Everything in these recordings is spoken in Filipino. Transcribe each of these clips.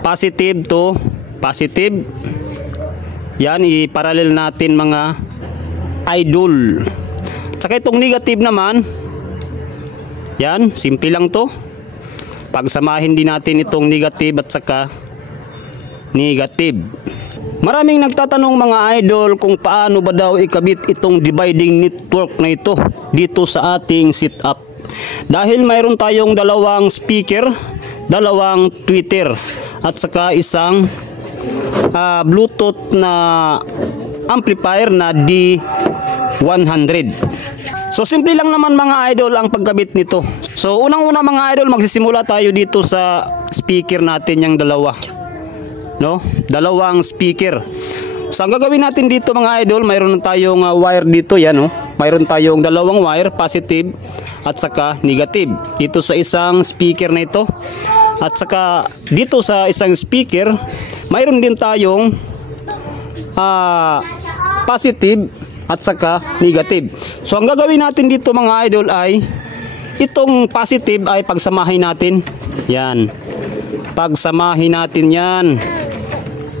positive to positive. Yan, i-parallel natin mga idol. Tsaka itong negative naman, yan, simple lang to. Pagsamahin din natin itong negative at saka negative. Maraming nagtatanong mga idol kung paano ba daw ikabit itong dividing network na ito dito sa ating setup. Dahil mayroon tayong dalawang speaker, dalawang tweeter at saka isang Bluetooth na amplifier na D100. So simple lang naman mga idol ang pagkabit nito. So unang-una mga idol, magsisimula tayo dito sa speaker natin yung dalawa. No? Dalawang speaker. So ang gagawin natin dito mga idol, mayroon tayong wire dito, yan no. Mayroon tayong dalawang wire, positive at saka negative. Dito sa isang speaker na ito. At saka dito sa isang speaker, mayroon din tayong positive at saka negative. So ang gagawin natin dito mga idol ay itong positive ay pagsamahin natin. Yan. Pagsamahin natin yan.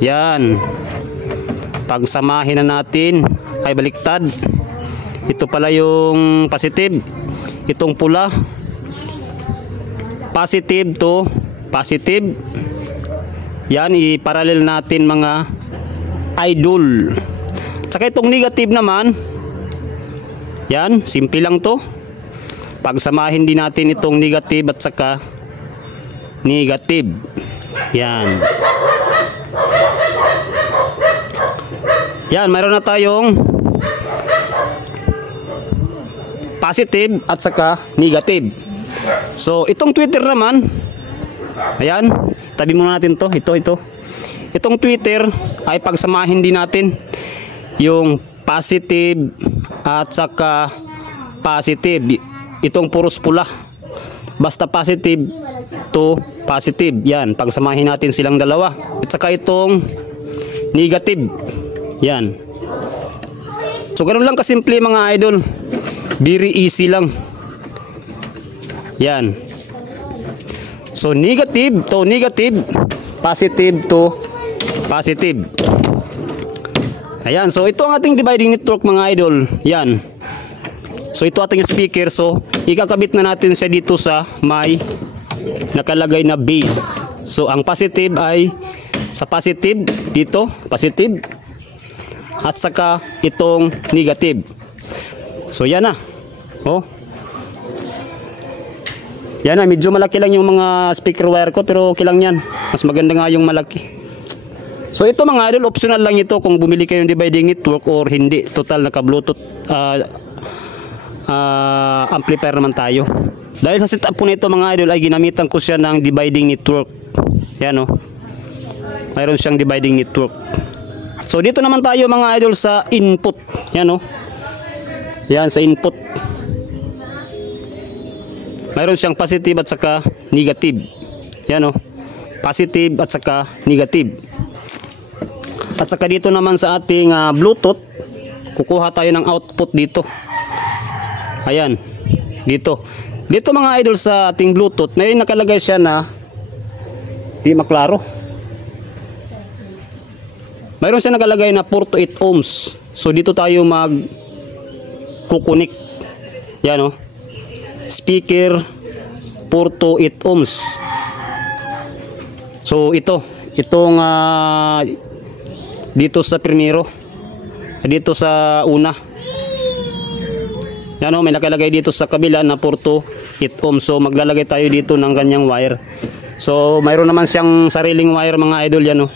Yan. Pagsamahin na natin ay baliktad. Ito pala yung positive. Itong pula. Positive to positive. Yan, i-parallel natin mga idol. Tsaka itong negative naman, yan, simple lang to. Pagsamahin din natin itong negative at saka negative. Yan. Yan, mayroon na tayong positive at saka negative. So, itong tweeter naman, ayan, tabi muna natin to, ito. Itong tweeter ay pagsamahin din natin yung positive at saka positive. Itong puros pula. Basta positive to positive. Yan, pagsamahin natin silang dalawa. At saka itong negative. Yan. So, ganun lang kasimple mga idol. Very easy lang. Yan. So, negative to negative, positive to positive. Ayan. So, ito ang ating dividing network mga idol. Yan. So, ito ating speaker. So, ikakabit na natin siya dito sa may nakalagay na base. So, ang positive ay sa positive dito, positive. At saka itong negative. So, yan na. Oh. Yan na, medyo malaki lang yung mga speaker wire ko, pero okay lang yan. Mas maganda nga yung malaki. So ito mga idol, optional lang ito kung bumili kayo ng dividing network or hindi. Total naka Bluetooth amplifier naman tayo. Dahil sa setup ko nito mga idol ay ginamitan ko siya ng dividing network. Yan o. Mayroon siyang dividing network. So dito naman tayo mga idol sa input. Yan o. Yan sa input. Mayroon siyang positive at saka negative. Yan o. Positive at saka negative. At saka dito naman sa ating Bluetooth, kukuha tayo ng output dito. Ayan. Dito. Dito mga idol sa ating Bluetooth, may nakalagay siya na di maklaro. Mayroon siya nakalagay na 4 to 8 ohms. So dito tayo mag-kukunik. Yan o. Speaker 4 to 8 ohms. So itong dito sa primero, dito sa una. Yan o, may nakalagay dito sa kabila na 4 to 8 ohms. So maglalagay tayo dito ng kanyang wire. So mayroon naman siyang sariling wire mga idol yan o.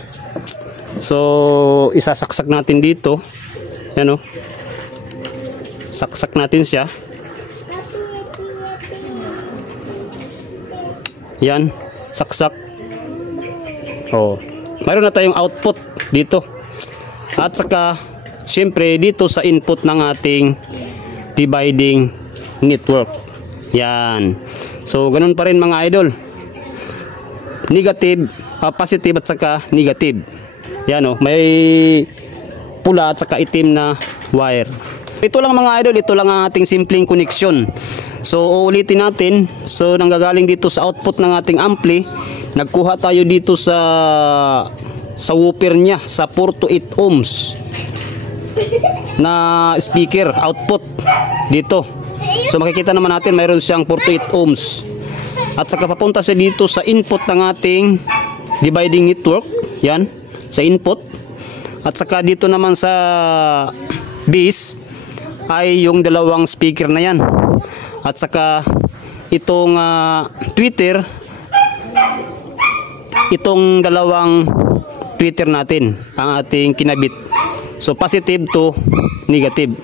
So isasaksak natin dito. Yan o. Saksak natin siya. Yan, saksak. Oh, mayroon na tayong output dito. At saka siyempre dito sa input ng ating dividing network. Yan. So ganun pa rin mga idol. Negative, positive at saka negative. Yan oh, may pula at saka itim na wire. Ito lang mga idol, ito lang ang ating simpleng connection So uulitin natin. So nanggagaling dito sa output ng ating ampli, nagkuha tayo dito sa woofer niya sa 4 to 8 ohms na speaker output dito. So makikita naman natin mayroon siyang 4 to 8 ohms. At saka papunta siya dito sa input ng ating dividing network. Yan, sa input. At saka dito naman sa base ay yung dalawang speaker na yan. At saka itong tweeter, itong dalawang tweeter natin ang ating kinabit. So positive to negative.